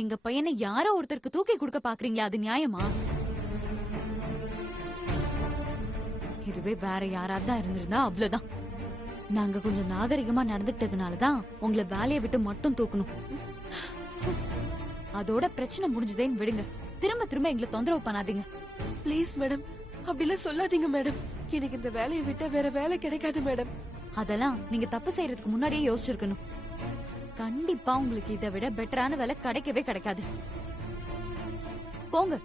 எங்க பையனை யாரோ ஒருத்தருக்கு தூக்கி கொடுக்க பாக்குறீங்களா? அது நியாயமா? இதுவே வேற யாராவது தான் இருந்திருந்தா அவ்வளவுதான். நாங்க கொஞ்சம் நாகரிகமா நடந்துக்கிட்டதுனாலதான் உங்களை வேலையை விட்டு மட்டும் தூக்கணும். அதோட பிரச்சனை முடிஞ்சதேன்னு விடுங்க. திரும்ப திரும்ப எங்களை தொந்தரவு பண்ணாதீங்க. ப்ளீஸ் மேடம், அப்படிலாம் சொல்லாதீங்க மேடம். எனக்கு இந்த வேலையை விட்டா வேற வேலை கிடைக்காது மேடம். அதெல்லாம் நீங்க தப்பு செய்யறதுக்கு முன்னாடியே யோசிச்சிருக்கணும். கண்டிப்பா உங்களுக்கு இதை விட பெட்டரான வேலை கிடைக்கவே கிடைக்காது. போங்க,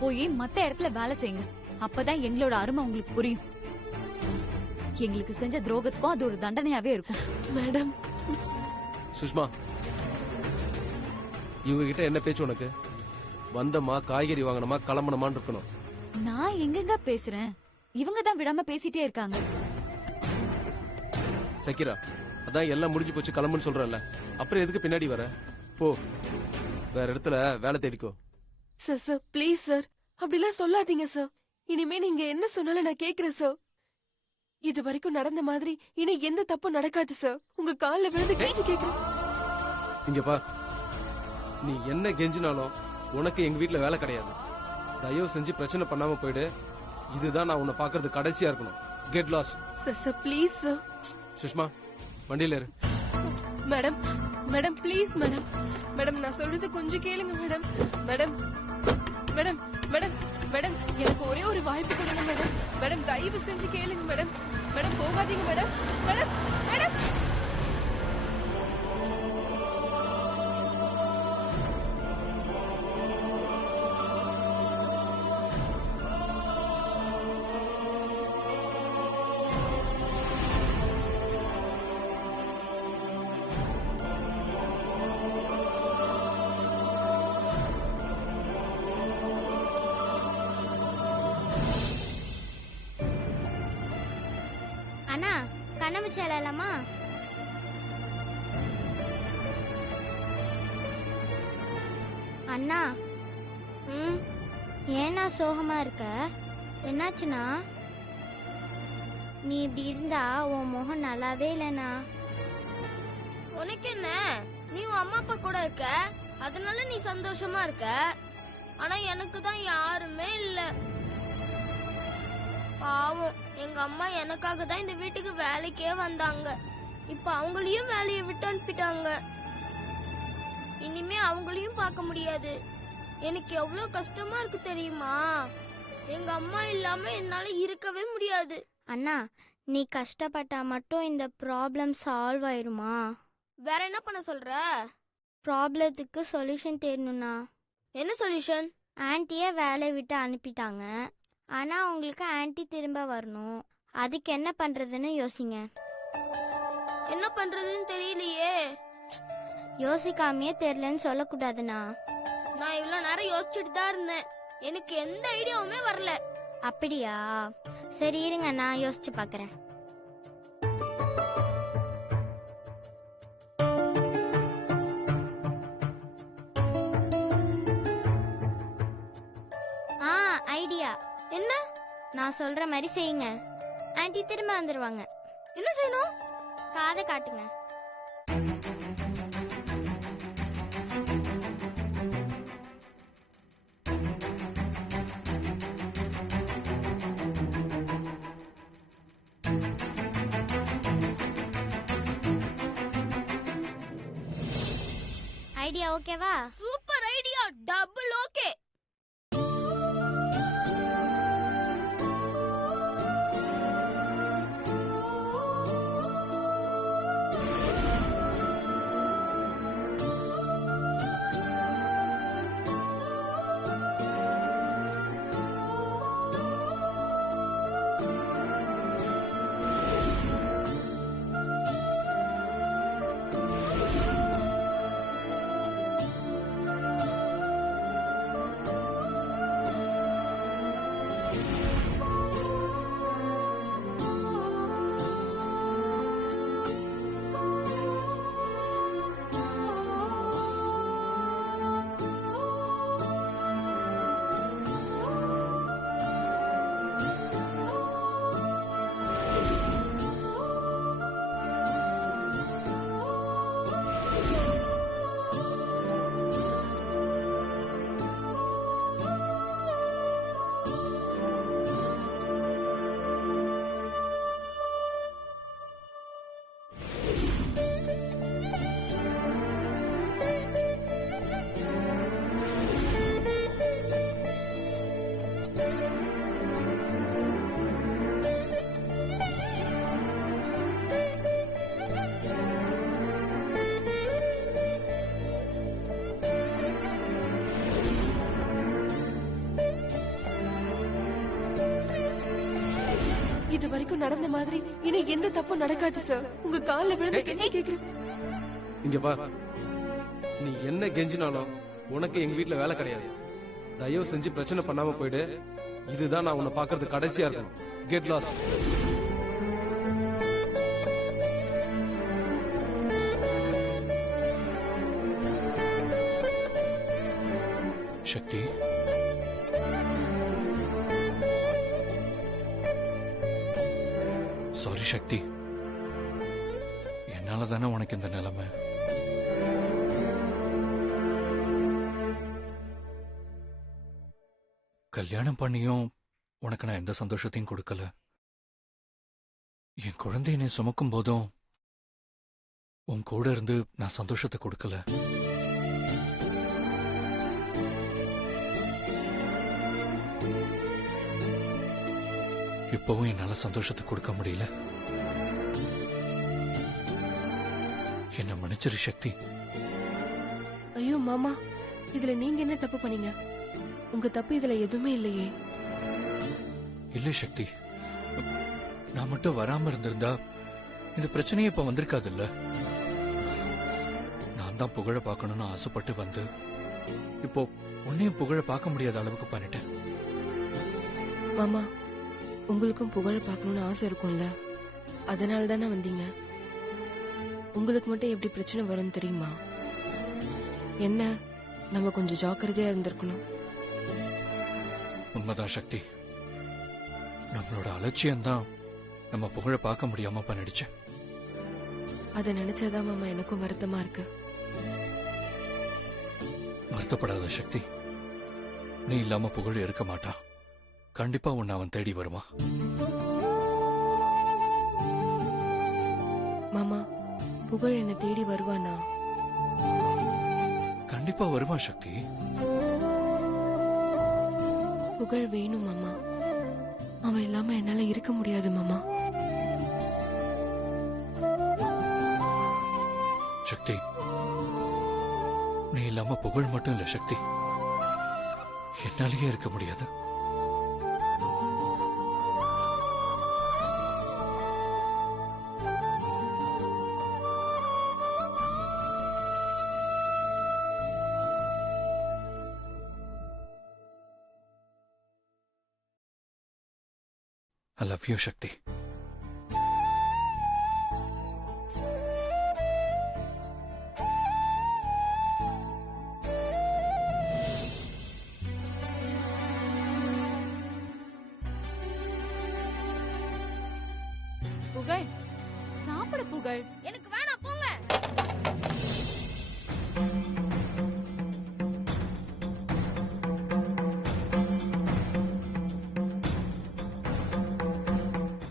போய் மத்த இடத்துல வேலை செய்யுங்க. அப்பதான் எங்களோட அருமை உங்களுக்கு புரியும். எங்களுக்கு செஞ்ச துரோகத்துக்கும் அது ஒரு தண்டனையாவே இருக்கும். மேடம். சுஷ்மா, இவங்க கிட்ட என்ன பேச்சு உனக்கு? வந்தமா காய்கறி வாங்கணுமா கிளம்பணுமான்னு இருக்கணும். நான் எங்கெங்க பேசுறேன்? இவங்க தான் விடாம பேசிட்டே இருக்காங்க. சக்கிரா, அதான் எல்லாம் முடிஞ்சு போச்சு கிளம்புன்னு சொல்றல, அப்புறம் எதுக்கு பின்னாடி வர? போ, வேற இடத்துல வேலை தேடிக்கோ. சார் சார் ப்ளீஸ் சார், அப்படிலாம் சொல்லாதீங்க சார். இனிமே நீங்க என்ன சொன்னாலும் நான் கேக்குறேன் சார். இது வரைக்கும் நடந்த மாதிரி இனி எந்த தப்பும் நடக்காது சார். உங்க கால்ல விழுந்து கெஞ்சி கேக்குறேன். இங்க பா, நீ என்ன கெஞ்சினாலும் உனக்கு எங்க வீட்டுல வேலை கிடையாது. தயவு செஞ்சு பிரச்சனை பண்ணாம போயிடு. இதுதான் நான் உன்னை பாக்குறது கடைசியா இருக்கணும். Get lost. Sir sir please sir. Sushma, வண்டியில இரு. Madam madam please madam. Madam நான் சொல்றது கொஞ்சம் கேளுங்க madam. Madam madam madam madam எனக்கு ஒரே ஒரு வாய்ப்பு கொடுங்க மேடம். மேடம் தயவு செஞ்சு கேளுங்க மேடம். மேடம் போகாதீங்க மேடம். மேடம் மேடம் அண்ணா, கண்ணாமூச்சி விளையாடலாமா? அண்ணா. ஏன்னா சோகமா இருக்க? என்னாச்சுண்ணா? நீ இப்படி இருந்தா உன் முகம் நல்லாவே இல்லைண்ணா. உனக்கு என்ன? நீ உன் அம்மா அப்பா கூட இருக்க, அதனால நீ சந்தோஷமா இருக்க. ஆனா எனக்கு தான் யாருமே இல்ல. பாவம், எங்க அம்மா எனக்காக தான் இந்த வீட்டுக்கு வேலைக்கே வந்தாங்க. இப்ப அவங்களையும் வேலையை விட்டு அனுப்பிட்டாங்க. இனிமே அவங்களையும் பார்க்க முடியாது. எனக்கு எவ்வளவு கஷ்டமா இருக்கு தெரியுமா? எங்க அம்மா இல்லாம என்னால இருக்கவே முடியாது. அண்ணா, நீ கஷ்டப்பட்டா மட்டும் இந்த ப்ராப்ளம் சால்வ் ஆயிருமா? வேற என்ன பண்ண சொல்ற? ப்ராப்ளத்துக்கு சொல்யூஷன் தேடணும்ண்ணா. என்ன சொல்யூஷன்? ஆன்ட்டியே வேலை விட்டு அனுப்பிட்டாங்க. ஆனா உங்களுக்கு ஆன்ட்டி திரும்ப வரணும். அதுக்கு என்ன பண்றதுன்னு யோசிங்க. என்ன பண்றதுன்னு தெரியலையே. யோசிக்காமையே தெரியலன்னு சொல்லக்கூடாதுண்ணா. நான் இவ்வளவு நேரம் யோசிச்சுட்டு தான் இருந்தேன். எனக்கு எந்த ஐடியாவுமே வரல. அப்படியா? சரி இருங்க, நான் யோசிச்சு பாக்குறேன். ஐடியா என்ன? நான் சொல்ற மாதிரி செய்யுங்க. ஆன்ட்டி திரும்ப வந்துருவாங்க. என்ன செய்யணும்? காதை காட்டுங்க. ஐடியா ஓகேவா? Super idea, double okay. இது வரைக்கும் நடந்த மாதிரி இனி எந்த தப்பும் நடக்காது சார். உங்க கால்ல விழுந்து கெஞ்சி கேக்குறேன். இங்க பார், நீ என்ன கெஞ்சினாலும் உனக்கு எங்க வீட்ல வேலை கிடையாது. தயவு செஞ்சு பிரச்சனை பண்ணாம போயிடு. இதுதான் நான் உன்னை பாக்குறது கடைசியா இருக்கும். Get lost. Sakthi, sorry Sakthi, என்னால தானே உனக்கு இந்த நிலைமை. கல்யாணம் பண்ணியும் உனக்கு நான் எந்த சந்தோஷத்தையும் கொடுக்கல. என் குழந்தையை நீ சுமக்கும் போதும் உன் கூட இருந்து நான் சந்தோஷத்தை கொடுக்கல. இப்பவும் என்னால சந்தோஷத்தை கொடுக்க முடியல. என்ன மன்னிச்சிரு சக்தி. ஐயோ மாமா, இதுல நீங்க என்ன தப்பு பண்ணீங்க? உங்க தப்பு இதுல எதுவுமே இல்லையே. இல்லை சக்தி, நான் மட்டும் வராம இருந்திருந்தா இந்த பிரச்சனையே இப்ப வந்திருக்காது இல்ல. நான் தான் புகழ பார்க்கணும்னு ஆசைப்பட்டு வந்து இப்போ உன்னையும் புகழ பார்க்க முடியாத அளவுக்கு பண்ணிட்டேன். மாமா, உங்களுக்கும் புகழ பார்க்கணும்னு ஆசை இருக்கும்ல, அதனால தானே வந்தீங்க. உங்களுக்கு மட்டும் எப்படி பிரச்சனை வரும்னு தெரியுமா? என்ன, நம்ம கொஞ்சம் ஜாக்கிரதையா இருந்திருக்கணும். உண்மைதான் சக்தி, நம்மளோட அலட்சியம் தான் நம்ம புகழ பார்க்க முடியாம பண்ணிடுச்சு. அதை நினைச்சாதான் மாமா எனக்கும் வருத்தமா இருக்கு. வருத்தப்படாத சக்தி, நீ இல்லாம புகழ் இருக்க மாட்டான். கண்டிப்பா உன்னை அவன் தேடி வருவான். மாமா, புகழ் என்ன தேடி வருவானா? கண்டிப்பா வருவான் சக்தி. புகழ் வேணும் மாமா. அவன் இல்லாம என்னால இருக்க முடியாது மாமா. சக்தி, நீ இல்லாம புகழ் மட்டும் இல்ல சக்தி, என்னாலேயே இருக்க முடியாது. I love you, Shakti. புகழ், சாப்பிடு புகழ். எனக்கு வேணாம், போங்க.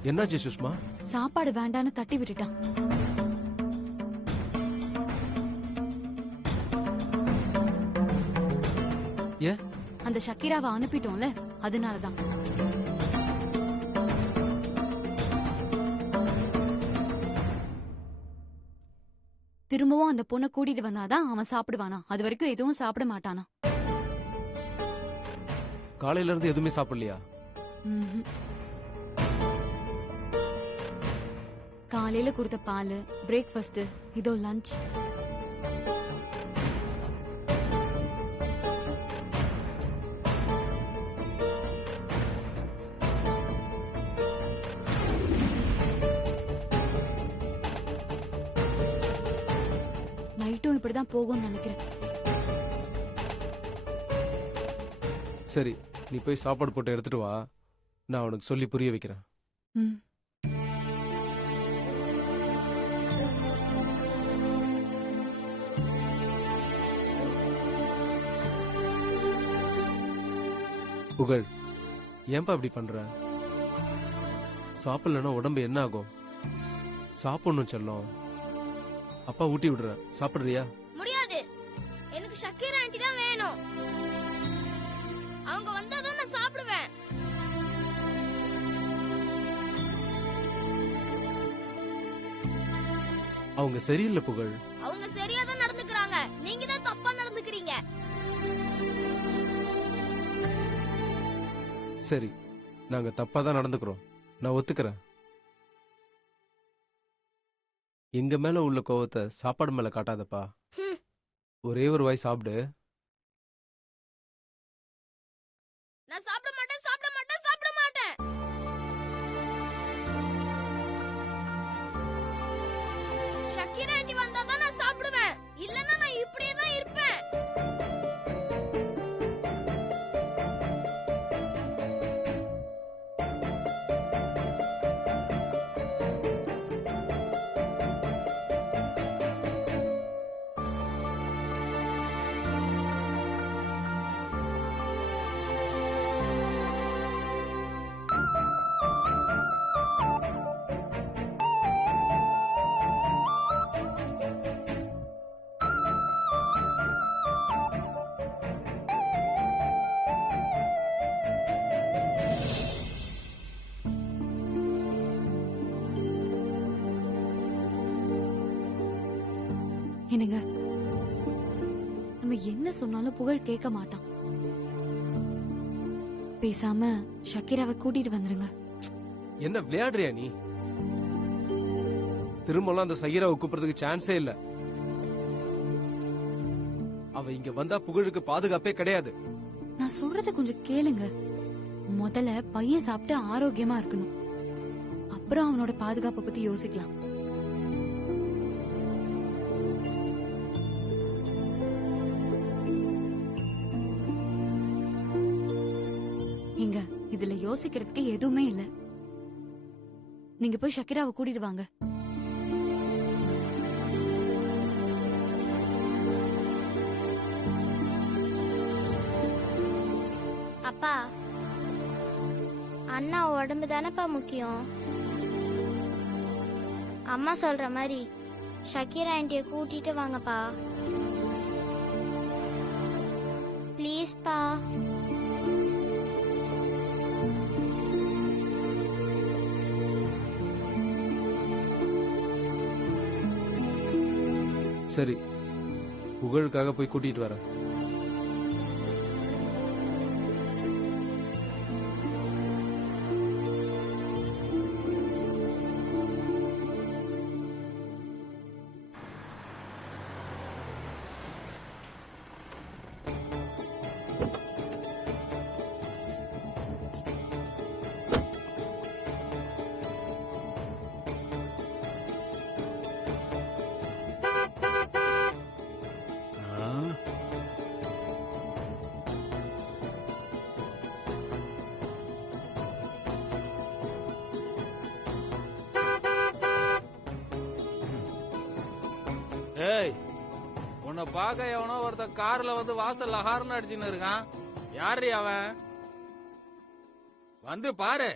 என்னாச்சு சுஷ்மா? சாப்பாடு வேண்டான்னு தட்டி விட்டுட்டான். ஏ, அந்த ஷக்கீராவை அனுப்பிட்டோம்ல, அதனாலதான். திரும்பவும் அந்த பொண்ணை கூட்டிட்டு வந்தாதான் அவன் சாப்பிடுவானா? அது வரைக்கும் எதுவும் சாப்பிட மாட்டானா? காலையில இருந்து எதுவுமே சாப்பிடலையா? ம்ஹும். காலையில கொடுத்த பால், பிரேக்ஃபாஸ்ட், இதோ லஞ்ச். நைட்டும் இப்படிதான் போகும்னு நினைக்கிறேன். சரி, நீ போய் சாப்பாடு போட்டு எடுத்துட்டு வா. நான் அவனுக்கு சொல்லி புரிய வைக்கிறேன். ம். புகழ், ஏன்பா இப்படி பண்ற? சாப்பிடலன்னா உடம்பு என்ன ஆகும்? சாப்பிடணும் செல்லம். அப்பா ஊட்டி விடுறேன், சாப்பிடுறியா? முடியாது. எனக்கு ஷக்கீரா ஆண்டி தான் வேணும். அவங்க வந்தாதான் நான் சாப்பிடுவேன். அவங்க சரியில்லை புகழ். அவங்க சரியா தான் நடந்துக்கறாங்க. நீங்க தான் தப்பா நடந்துக்கிறீங்க. சரி, நாங்க தப்பா தான் நடந்துக்கிறோம். நான் ஒத்துக்கிறேன். எங்க மேல உள்ள கோவத்தை சாப்பாடு மேல காட்டாதப்பா. ஹம். ஒரே ஒரு வாய் சாப்பிடு. நான் சாப்பிட மாட்டேன் சாப்பிட மாட்டேன் சாப்பிட மாட்டேன். ஷக்கீரா ஆண்டி வந்தா தான் நான் சாப்பிடுவேன், இல்லன்னா நான் இப்படியே தான் இருப்பேன். என்னங்க, நம்ம என்ன சொன்னாலும் புகழ் கேட்க மாட்டான். பேசாம ஷக்கீராவை கூட்டிட்டு வந்துருங்க. என்ன விளையாடுறியா நீ? திரும்பலாம் அந்த சையராவை கூப்பிடுறதுக்கு சான்ஸே இல்ல. அவ இங்க வந்தா புகழுக்கு பாதுகாப்பே கிடையாது. நான் சொல்றத கொஞ்சம் கேளுங்க. முதல்ல பையன் சாப்பிட்டு ஆரோக்கியமா இருக்கணும், அப்புறம் அவனோட பாதுகாப்பை பத்தி யோசிக்கலாம். இங்க இதுல யோசிக்கிறதுக்கு எதுவுமே இல்ல. நீங்க போய் ஷக்கீராவை கூட்டிட்டு வாங்க. அப்பா, அண்ணா உடம்பு தானப்பா முக்கியம். அம்மா சொல்ற மாதிரி ஷக்கீரா ஆண்டியை கூட்டிட்டு வாங்கப்பா. ப்ளீஸ்ப்பா. சரி, புகழுக்காக போய் கூட்டிட்டு வரேன். ஏய், உன்னை பார்க்க எவனோ ஒருத்தன் கார்ல வந்து வாசல்ல ஹார்ன் அடிச்சுன்னு இருக்கான். யாரு அவன்? வந்து பாரு.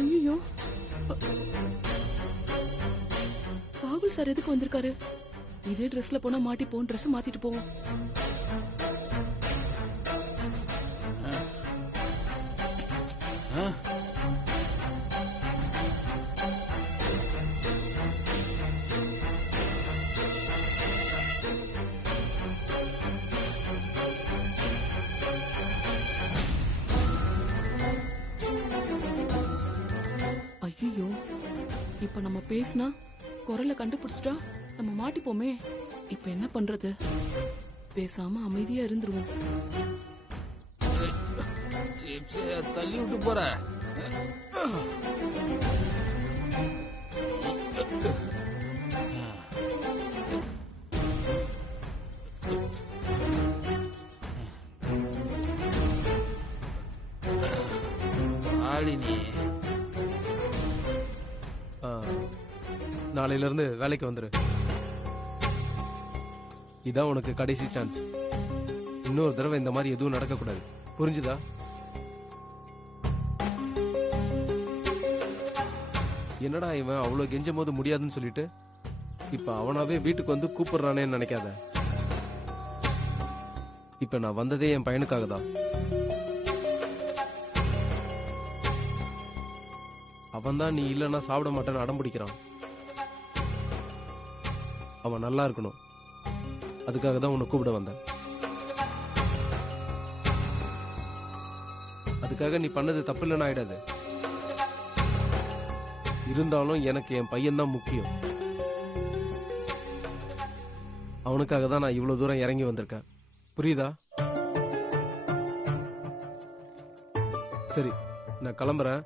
ஐயோ, சாகுல் சார் எதுக்கு வந்திருக்காரு? இதே ட்ரெஸ்ல போனா மாட்டிப்போம், ட்ரெஸ் மாத்திட்டு போவோம். ஐயோ, இப்ப நம்ம பேசினா குரலை கண்டுபிடிச்சிட்டா நம்ம மாட்டிப்போமே. இப்ப என்ன பண்றது? பேசாம அமைதியா இருந்துருவோம். சிப்ஸை தள்ளி விட்டு போற. ஆடி நீ நாளையில இருந்து வேலைக்கு வந்துரு. இதான் உனக்கு கடைசி சான்ஸ். இன்னொரு தடவை இந்த மாதிரி எதுவும் நடக்க கூடாது, புரிஞ்சுதா? என்னடா இவன் அவ்வளவு கெஞ்சும் போது முடியாதுன்னு சொல்லிட்டு இப்ப அவனாவே வீட்டுக்கு வந்து கூப்பிடுறானேன்னு நினைக்காத. இப்ப நான் வந்ததே என் பையனுக்காக தான். அவன் தான் நீ இல்லைன்னா சாப்பிட மாட்டேன்னு அடம் பிடிக்கிறான். அவன் நல்லா இருக்கணும், அதுக்காக தான் உன்னை கூப்பிட வந்தேன். அதுக்காக நீ பண்ணது தப்பு இல்லைன்னு ஆயிடாது. இருந்தாலும் எனக்கு என் பையன் தான் முக்கியம். அவனுக்காக தான் நான் இவ்வளவு தூரம் இறங்கி வந்திருக்கேன். புரியுதா? சரி, நான் கிளம்புறேன்.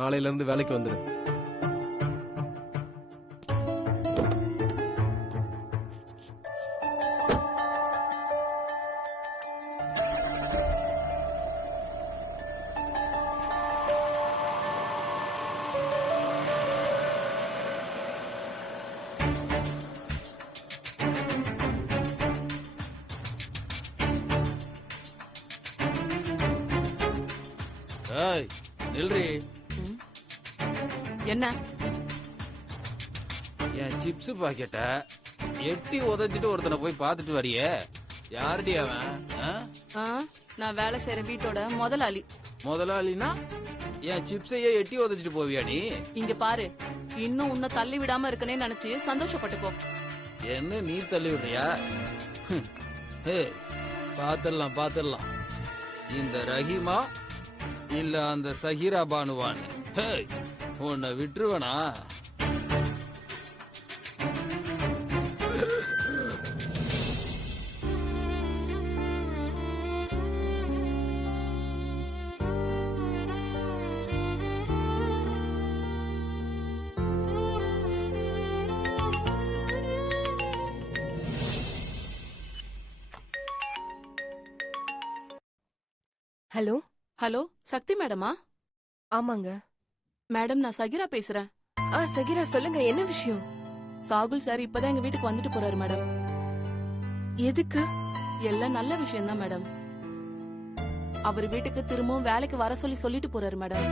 நாளையில இருந்து வேலைக்கு வந்துடு. ஏய் நில்றி. என்ன என் சிப்ஸ் பாக்கெட்ட எட்டி உதச்சிட்டு ஒருத்தனை போய் பார்த்துட்டு வரியே, யாருடி அவன்? ஆ? ஆ, நான் வேலை செய்யற வீட்டோட முதலாளி. முதலாளினா என் சிப்ஸையே எட்டி உதச்சிட்டு போவியா நீ? இங்க பாரு, இன்னும் உன்னை தள்ளி விடாம இருக்கனே நினைச்சு சந்தோஷப்பட்டுக்கோ. என்ன நீ தள்ளி விடுறியா? பாத்திரலாம் பாத்திரலாம். இந்த ரஹீமா இல்ல அந்த சஹீரா பானுவான்னு உன்னை விட்டுருவனா? ஹலோ. ஹலோ, சக்தி மேடமா? ஆமாங்க. மேடம், நான் சகிரா பேசுறேன். சகிரா சொல்லுங்க, என்ன விஷயம்? சாகுல் சார் இப்பதான் எங்க வீட்டுக்கு வந்துட்டு போறாரு மேடம். எதுக்கு? எல்லாம் நல்ல விஷயம் தான் மேடம். அவர் வீட்டுக்கு திரும்பவும் வேலைக்கு வர சொல்லிட்டு போறாரு மேடம்.